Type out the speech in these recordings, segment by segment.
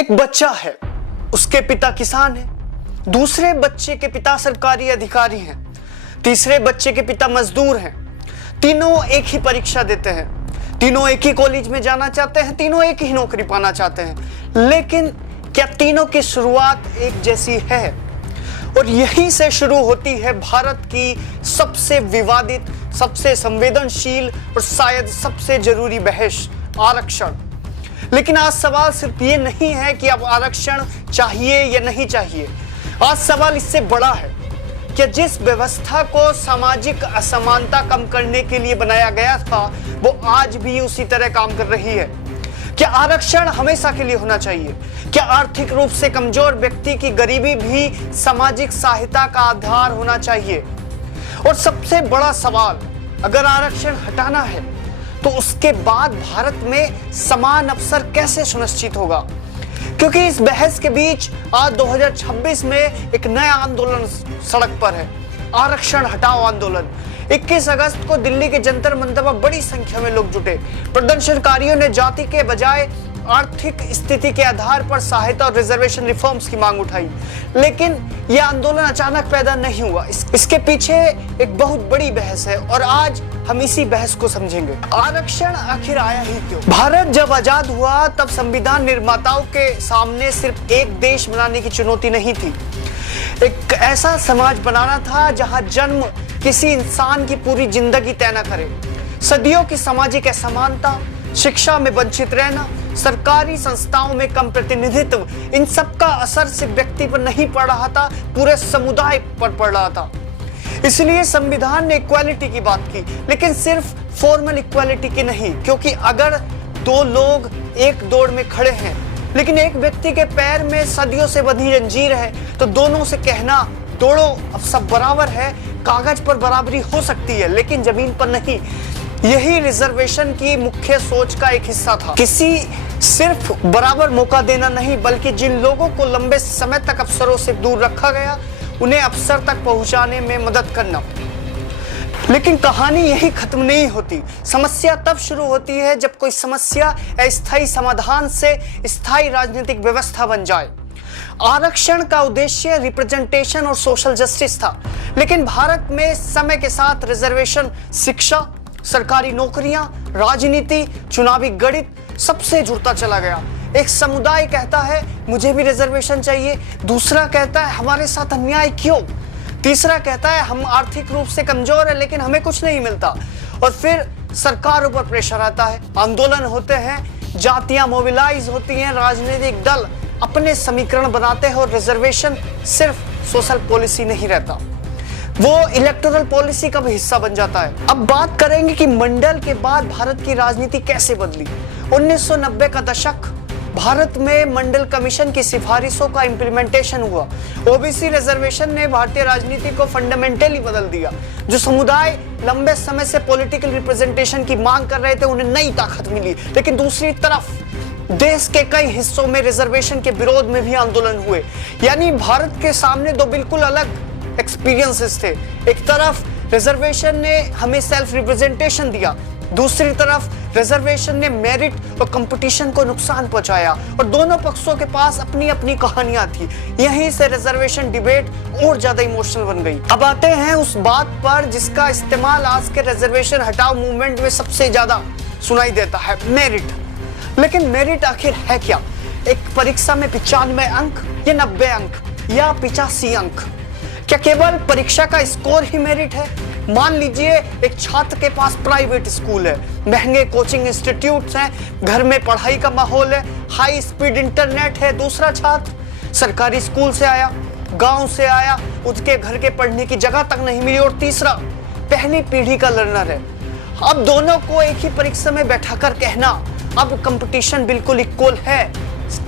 एक बच्चा है, उसके पिता किसान हैं, दूसरे बच्चे के पिता सरकारी अधिकारी हैं, तीसरे बच्चे के पिता मजदूर हैं। तीनों एक ही परीक्षा देते हैं, तीनों एक ही कॉलेज में जाना चाहते हैं, तीनों एक ही नौकरी पाना चाहते हैं। लेकिन क्या तीनों की शुरुआत एक जैसी है? और यहीं से शुरू होती है भारत की सबसे विवादित, सबसे संवेदनशील और शायद सबसे जरूरी बहस, आरक्षण। लेकिन आज सवाल सिर्फ ये नहीं है कि अब आरक्षण चाहिए या नहीं चाहिए। आज सवाल इससे बड़ा है, क्या जिस व्यवस्था को सामाजिक असमानता कम करने के लिए बनाया गया था वो आज भी उसी तरह काम कर रही है? क्या आरक्षण हमेशा के लिए होना चाहिए? क्या आर्थिक रूप से कमजोर व्यक्ति की गरीबी भी सामाजिक सहायता का आधार होना चाहिए? और सबसे बड़ा सवाल, अगर आरक्षण हटाना है तो उसके बाद भारत में समान अवसर कैसे सुनिश्चित होगा? क्योंकि इस बहस के बीच आज 2026 में एक नया आंदोलन सड़क पर है, आरक्षण हटाओ आंदोलन। 21 अगस्त को दिल्ली के जंतर मंतर पर बड़ी संख्या में लोग जुटे। प्रदर्शनकारियों ने जाति के बजाय आर्थिक स्थिति के आधार पर सहायता और रिजर्वेशन रिफॉर्म्स की मांग उठाई। लेकिन यह आंदोलन अचानक पैदा नहीं हुआ, इसके पीछे एक बहुत बड़ी बहस है और आज हम इसी बहस को समझेंगे। आरक्षण आखिर आया ही क्यों? भारत जब आजाद हुआ तब संविधान निर्माताओं के सामने सिर्फ एक देश बनाने की चुनौती नहीं थी, एक ऐसा समाज बनाना था जहां जन्म किसी इंसान की पूरी जिंदगी तय न करे। सदियों की सामाजिक असमानता, शिक्षा में वंचित रहना, सरकारी संस्थाओं में कम प्रतिनिधित्व, इन सब का असर सिर्फ व्यक्ति पर नहीं पड़ रहा था, पूरे समुदाय पर पड़ रहा था। इसलिए संविधान ने इक्वालिटी की बात की, लेकिन सिर्फ फॉर्मल इक्वालिटी की नहीं। क्योंकि अगर दो लोग एक दौड़ में खड़े हैं लेकिन एक व्यक्ति के पैर में सदियों से बंधी जंजीर है, तो दोनों से कहना दौड़ो अब सब बराबर है, कागज पर बराबरी हो सकती है लेकिन जमीन पर नहीं। यही रिजर्वेशन की मुख्य सोच का एक हिस्सा था। किसी सिर्फ बराबर मौका देना नहीं, बल्कि जिन लोगों को लंबे समय तक अवसरों से दूर रखा गया उन्हें अवसर तक पहुंचाने में मदद करना। लेकिन कहानी यही खत्म नहीं होती। समस्या तब शुरू होती है जब कोई समस्या अस्थायी समाधान से स्थायी राजनीतिक व्यवस्था बन जाए। आरक्षण का उद्देश्य रिप्रेजेंटेशन और सोशल जस्टिस था, लेकिन भारत में समय के साथ रिजर्वेशन शिक्षा, सरकारी नौकरियां, राजनीति, चुनावी गणित सबसे जुड़ता चला गया। एक समुदाय कहता है मुझे भी रिजर्वेशन चाहिए, दूसरा कहता है हमारे साथ अन्याय क्यों, तीसरा कहता है हम आर्थिक रूप से कमजोर है लेकिन हमें कुछ नहीं मिलता। और फिर सरकारों पर प्रेशर आता है, आंदोलन होते हैं, जातियां मोबिलाइज होती हैं, राजनीतिक दल अपने समीकरण बनाते हैं और रिजर्वेशन सिर्फ सोशल पॉलिसी नहीं रहता, वो इलेक्टोरल पॉलिसी का भी हिस्सा बन जाता है। अब बात करेंगे कि मंडल के बाद भारत की राजनीति कैसे बदली। 1990 का दशक, भारत में मंडल कमीशन की सिफारिशों का इंप्लीमेंटेशन हुआ। ओबीसी रिजर्वेशन ने भारतीय राजनीति को फंडामेंटली बदल दिया। जो समुदाय लंबे समय से पॉलिटिकल रिप्रेजेंटेशन की मांग कर रहे थे उन्हें नई ताकत मिली। लेकिन दूसरी तरफ देश के कई हिस्सों में रिजर्वेशन के विरोध में भी आंदोलन हुए। यानी भारत के सामने दो बिल्कुल अलग एक्सपीरियंसेस थे। एक तरफ रिजर्वेशन ने हमें सेल्फ रिप्रेजेंटेशन दिया, दूसरी तरफ रिजर्वेशन ने मेरिट और कंपटीशन को नुकसान पहुंचाया, और दोनों पक्षों के पास अपनी अपनी कहानियां थी। यहीं से रिजर्वेशन डिबेट और ज्यादा इमोशनल बन गई। अब आते हैं उस बात पर जिसका इस्तेमाल आज के रिजर्वेशन हटाओ मूवमेंट में सबसे ज्यादा सुनाई देता है, मेरिट। लेकिन मेरिट आखिर है क्या? एक परीक्षा में 95 अंक या 90 अंक या 85 अंक? क्या केवल परीक्षा का स्कोर ही मेरिट है? मान लीजिए एक छात्र के पास प्राइवेट स्कूल है, महंगे कोचिंग इंस्टीट्यूट्स हैं, घर में पढ़ाई का माहौल है, हाई स्पीड इंटरनेट है। दूसरा छात्र सरकारी स्कूल से आया, गांव से आया, उसके घर के पढ़ने की जगह तक नहीं मिली। और तीसरा पहली पीढ़ी का लर्नर है। अब दोनों को एक ही परीक्षा में बैठाकर कहना अब कंपटीशन बिल्कुल इक्वल है,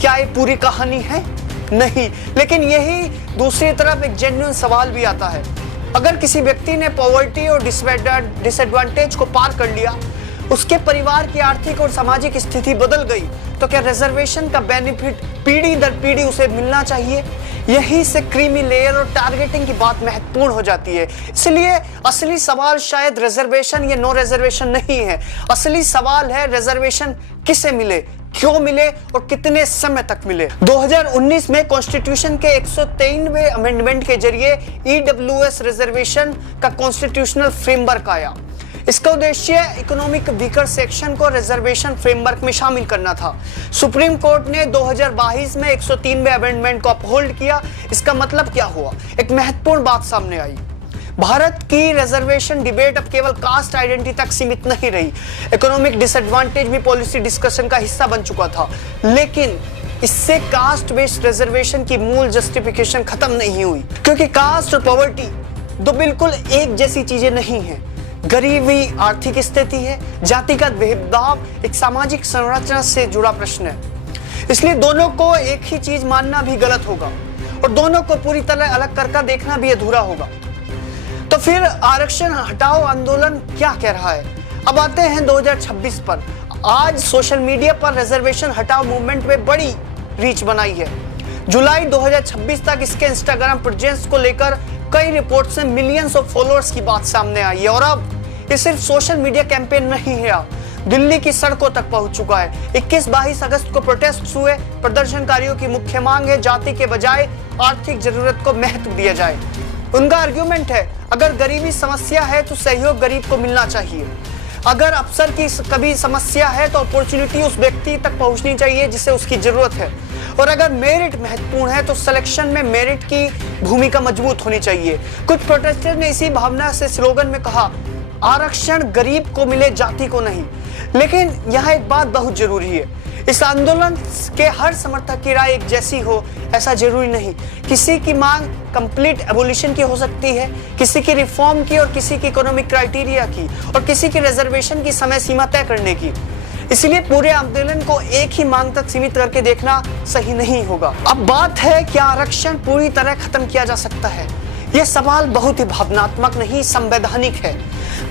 क्या ये पूरी कहानी है? नहीं। लेकिन यही दूसरी तरफ एक जेन्युइन सवाल भी आता है, अगर किसी व्यक्ति ने पॉवर्टी और डिसएडवांटेज को पार कर लिया, उसके परिवार की आर्थिक और सामाजिक स्थिति बदल गई, तो क्या रिजर्वेशन का बेनिफिट पीढ़ी दर पीढ़ी उसे मिलना चाहिए? यहीं से क्रीमी लेयर और टारगेटिंग की बात महत्वपूर्ण हो जाती है। इसलिए असली सवाल शायद रिजर्वेशन या नो रिजर्वेशन नहीं है, असली सवाल है रिजर्वेशन किसे मिले, क्यों मिले और कितने समय तक मिले। 2019 में कॉन्स्टिट्यूशन के 193वें अमेंडमेंट के जरिए ईडब्ल्यूएस रिजर्वेशन का कॉन्स्टिट्यूशनल फ्रेमवर्क आया। इसका उद्देश्य इकोनॉमिक वीकर सेक्शन को रिजर्वेशन फ्रेमवर्क में शामिल करना था। सुप्रीम कोर्ट ने 2022 में 103वें अमेंडमेंट को अपहोल्ड किया। इसका मतलब क्या हुआ? एक महत्वपूर्ण बात सामने आई। भारत की रिजर्वेशन डिबेट अब केवल कास्ट आइडेंटिटी तक सीमित नहीं रही। इकोनॉमिक डिसएडवांटेज भी पॉलिसी डिस्कशन का हिस्सा बन चुका था। लेकिन इससे कास्ट बेस्ड रिजर्वेशन की मूल जस्टिफिकेशन खत्म नहीं हुई, क्योंकि कास्ट और पॉवर्टी दो बिल्कुल एक जैसी चीजें नहीं है। गरीबी आर्थिक स्थिति है, जातिगत भेदभाव एक सामाजिक संरचना से जुड़ा प्रश्न है। इसलिए दोनों को एक ही चीज मानना भी गलत होगा और दोनों को पूरी तरह अलग करके देखना भी अधूरा होगा। तो फिर आरक्षण हटाओ आंदोलन क्या कह रहा है? अब आते हैं 2026 पर। आज सोशल मीडिया पर रिजर्वेशन हटाओ मूवमेंट में बड़ी रीच बनाई है। जुलाई 2026 तक इसके इंस्टाग्राम प्रेजेंस को लेकर कई रिपोर्ट से मिलियंस ऑफ फॉलोअर्स की बात सामने आई है। और अब ये सिर्फ सोशल मीडिया कैंपेन नहीं है, दिल्ली की सड़कों तक पहुंच चुका है। 21-22 अगस्त को प्रोटेस्ट हुए। प्रदर्शनकारियों की मुख्य मांग है जाति के बजाय आर्थिक जरूरत को महत्व दिया जाए। उनका आर्ग्यूमेंट है, अगर गरीबी समस्या है तो सहयोग गरीब को मिलना चाहिए। अगर अवसर की कभी समस्या है तो अपॉर्चुनिटी उस व्यक्ति तक पहुंचनी चाहिए जिसे उसकी जरूरत है। और अगर मेरिट महत्वपूर्ण है तो सिलेक्शन में मेरिट की भूमिका मजबूत होनी चाहिए। कुछ प्रोटेस्टर्स ने इसी भावना से स्लोगन में कहा, आरक्षण गरीब को मिले, जाति को नहीं। लेकिन यहाँ एक बात बहुत जरूरी है, इस आंदोलन के हर समर्थक की राय एक जैसी हो ऐसा जरूरी नहीं। किसी की मांग कंप्लीट एबोलिशन की हो सकती है, किसी की रिफॉर्म की, और किसी की इकोनॉमिक क्राइटेरिया की, और किसी की रिजर्वेशन की समय सीमा तय करने की। इसलिए पूरे आंदोलन को एक ही मांग तक सीमित करके देखना सही नहीं होगा। अब बात है, क्या आरक्षण पूरी तरह खत्म किया जा सकता है? यह सवाल बहुत ही भावनात्मक नहीं, संवैधानिक है।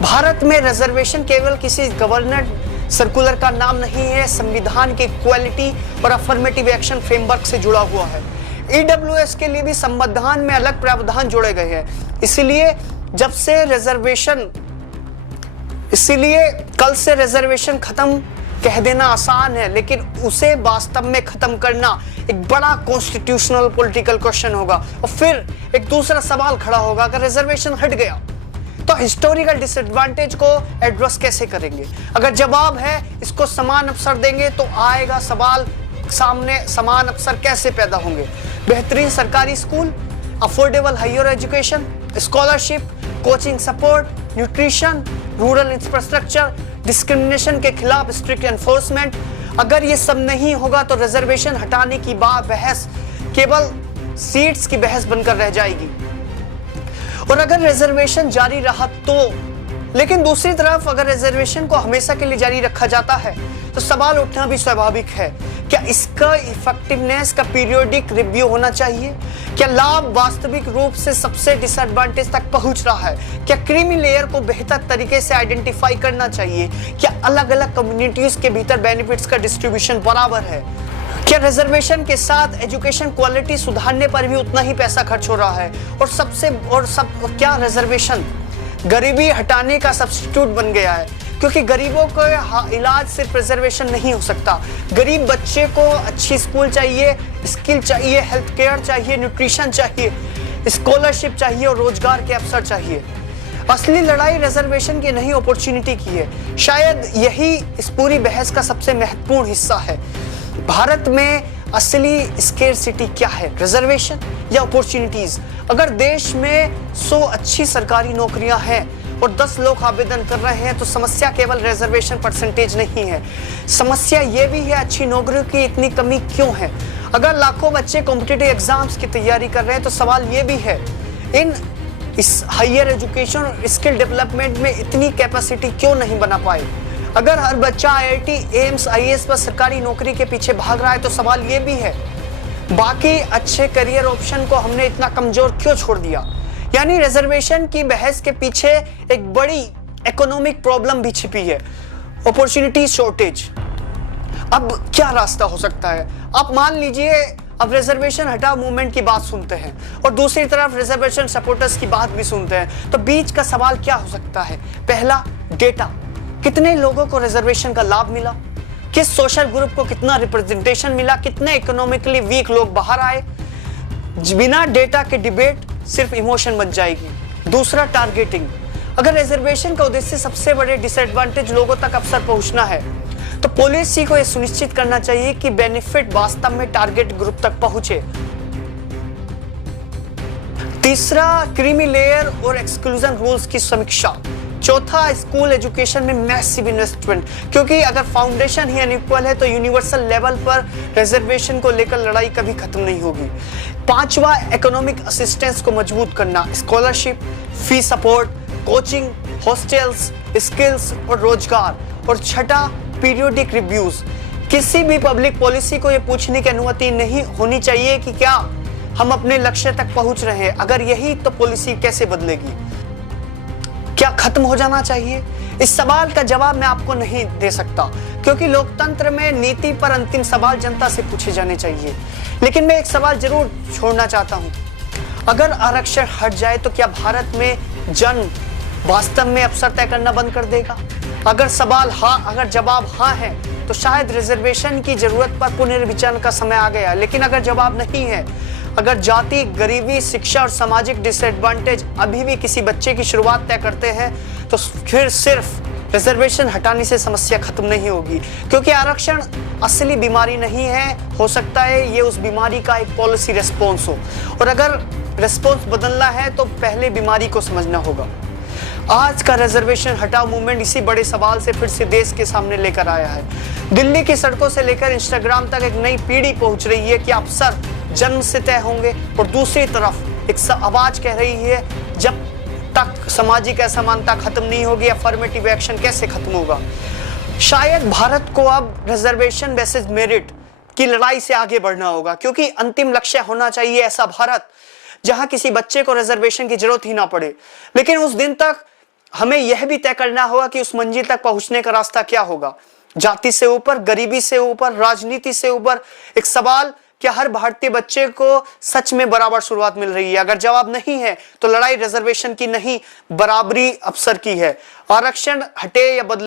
भारत में रिजर्वेशन केवल किसी गवर्नर सर्कुलर का नाम नहीं है, संविधान के इक्वालिटी और अफर्मेटिव एक्शन फ्रेमवर्क से जुड़ा हुआ है। ईडब्ल्यूएस के लिए भी संविधान में अलग प्रावधान जोड़े गए हैं। इसीलिए कल से रिजर्वेशन खत्म कह देना आसान है, लेकिन उसे वास्तव में खत्म करना एक बड़ा कॉन्स्टिट्यूशनल पॉलिटिकल क्वेश्चन होगा। और फिर एक दूसरा सवाल खड़ा होगा, अगर रिजर्वेशन हट गया तो हिस्टोरिकल डिसएडवांटेज को एड्रेस कैसे करेंगे? अगर जवाब है इसको समान अवसर देंगे तो आएगा सवाल सामने, समान अवसर कैसे पैदा होंगे? बेहतरीन सरकारी school, affordable higher education, scholarship, coaching support, nutrition, rural infrastructure, discrimination के खिलाफ स्ट्रिक्ट एनफोर्समेंट। अगर ये सब नहीं होगा तो रिजर्वेशन हटाने की बहस केवल सीट्स की बहस बनकर रह जाएगी। और अगर रिजर्वेशन जारी रहा तो, लेकिन दूसरी तरफ अगर रिजर्वेशन को हमेशा के लिए जारी रखा जाता है तो सवाल उठना भी स्वाभाविक है, क्या इसका इफेक्टिवनेस का पीरियोडिक रिव्यू होना चाहिए? क्या लाभ वास्तविक रूप से सबसे डिसएडवांटेज तक पहुंच रहा है? क्या क्रीमी लेयर को बेहतर तरीके से आइडेंटिफाई करना चाहिए? क्या अलग अलग कम्युनिटीज के भीतर बेनिफिट्स का डिस्ट्रीब्यूशन बराबर है? क्या रिजर्वेशन के साथ एजुकेशन क्वालिटी सुधारने पर भी उतना ही पैसा खर्च हो रहा है? क्या रिजर्वेशन गरीबी हटाने का सब्स्टिट्यूट बन गया है? क्योंकि गरीबों का इलाज सिर्फ रिजर्वेशन नहीं हो सकता। गरीब बच्चे को अच्छी स्कूल चाहिए, स्किल चाहिए, हेल्थ केयर चाहिए, न्यूट्रिशन चाहिए, स्कॉलरशिप चाहिए और रोजगार के अवसर चाहिए। असली लड़ाई रिजर्वेशन की नहीं, अपॉर्चुनिटी की है। शायद यही इस पूरी बहस का सबसे महत्वपूर्ण हिस्सा है। भारत में असली स्केर्सिटी क्या है, रिजर्वेशन या अपॉर्चुनिटीज? अगर देश में 100 अच्छी सरकारी नौकरियां हैं और 10 लोग आवेदन कर रहे हैं तो समस्या केवल रिजर्वेशन परसेंटेज नहीं है। समस्या ये भी है, अच्छी नौकरियों की इतनी कमी क्यों है? अगर लाखों बच्चे कॉम्पिटिटिव एग्जाम्स की तैयारी कर रहे हैं तो सवाल ये भी है, इस हायर एजुकेशन और स्किल डेवलपमेंट में इतनी कैपेसिटी क्यों नहीं बना पाए? अगर हर बच्चा आईआईटी, एम्स, आईएएस पर सरकारी नौकरी के पीछे भाग रहा है तो सवाल ये भी है, बाकी अच्छे करियर ऑप्शन को हमने इतना कमजोर क्यों छोड़ दिया? यानी रिजर्वेशन की बहस के पीछे एक बड़ी इकोनॉमिक प्रॉब्लम भी छिपी है, अपॉर्चुनिटी शॉर्टेज। अब क्या रास्ता हो सकता है? आप मान लीजिए अब रिजर्वेशन हटाओ मूवमेंट की बात सुनते हैं और दूसरी तरफ रिजर्वेशन सपोर्टर्स की बात भी सुनते हैं, तो बीच का सवाल क्या हो सकता है? पहला, डेटा, कितने लोगों को रिजर्वेशन का लाभ मिला? किस सोशल ग्रुप को कितना रिप्रेजेंटेशन मिला, कितने इकोनॉमिकली वीक लोग बाहर आए। बिना डेटा के डिबेट सिर्फ इमोशन बन जाएगी। दूसरा, टारगेटिंग। अगर रिजर्वेशन का उद्देश्य सबसे बड़े डिसएडवांटेज लोगों तक अवसर पहुंचना है तो पॉलिसी को यह सुनिश्चित करना चाहिए कि बेनिफिट वास्तव में टारगेट ग्रुप तक पहुंचे। तीसरा, क्रीमी लेयर और एक्सक्लूजन रूल्स की समीक्षा। चौथा, स्कूल एजुकेशन में मैसिव इन्वेस्टमेंट, क्योंकि अगर फाउंडेशन ही अनइक्वल है तो यूनिवर्सल लेवल पर रिजर्वेशन को लेकर लड़ाई कभी खत्म नहीं होगी। पांचवा, इकोनॉमिक असिस्टेंस को मजबूत करना, स्कॉलरशिप, फी सपोर्ट, कोचिंग, हॉस्टल्स, स्किल्स और रोजगार। और छठा, पीरियोडिक रिव्यूज। किसी भी पब्लिक पॉलिसी को यह पूछने की अनुमति नहीं होनी चाहिए कि क्या हम अपने लक्ष्य तक पहुंच रहे हैं। अगर यही तो पॉलिसी कैसे बदलेगी? क्या खत्म हो जाना चाहिए? इस सवाल का जवाब मैं आपको नहीं दे सकता, क्योंकि लोकतंत्र में नीति पर अंतिम सवाल जनता से पूछे जाने चाहिए। लेकिन मैं एक सवाल जरूर छोड़ना चाहता हूं। अगर आरक्षण हट जाए तो क्या भारत में जन वास्तव में अवसर तय करना बंद कर देगा? अगर जवाब हाँ है तो शायद रिजर्वेशन की जरूरत पर पुनर्विचार का समय आ गया। लेकिन अगर जवाब नहीं है, अगर जाति, गरीबी, शिक्षा और सामाजिक डिसएडवांटेज अभी भी किसी बच्चे की शुरुआत तय करते हैं तो फिर सिर्फ रिजर्वेशन हटाने से समस्या खत्म नहीं होगी, क्योंकि आरक्षण असली बीमारी नहीं है। हो सकता है ये उस बीमारी का एक पॉलिसी रिस्पॉन्स हो, और अगर रिस्पॉन्स बदलना है तो पहले बीमारी को समझना होगा। आज का रिजर्वेशन हटाओ मूवमेंट इसी बड़े सवाल से फिर से देश के सामने लेकर आया है। दिल्ली की सड़कों से लेकर इंस्टाग्राम तक एक नई पीढ़ी पहुंच रही है कि अवसर जन्म से तय होंगे, और दूसरी तरफ एक आवाज कह रही है जब तक सामाजिक असमानता खत्म नहीं होगी, अफर्मेटिव एक्शन कैसे खत्म होगा। शायद भारत को अब रिजर्वेशन वर्सेस मेरिट की लड़ाई से आगे बढ़ना होगा, क्योंकि अंतिम लक्ष्य होना चाहिए ऐसा भारत जहां किसी बच्चे को रिजर्वेशन की जरूरत ही ना पड़े। लेकिन उस दिन तक हमें यह भी तय करना होगा कि उस मंजिल तक पहुंचने का रास्ता क्या होगा। जाति से ऊपर, गरीबी से ऊपर, राजनीति से ऊपर एक सवाल, क्या हर भारतीय बच्चे को सच में बराबर शुरुआत मिल रही है? अगर जवाब नहीं है तो लड़ाई रिजर्वेशन की नहीं, बराबरी अवसर की है। आरक्षण हटे या बदले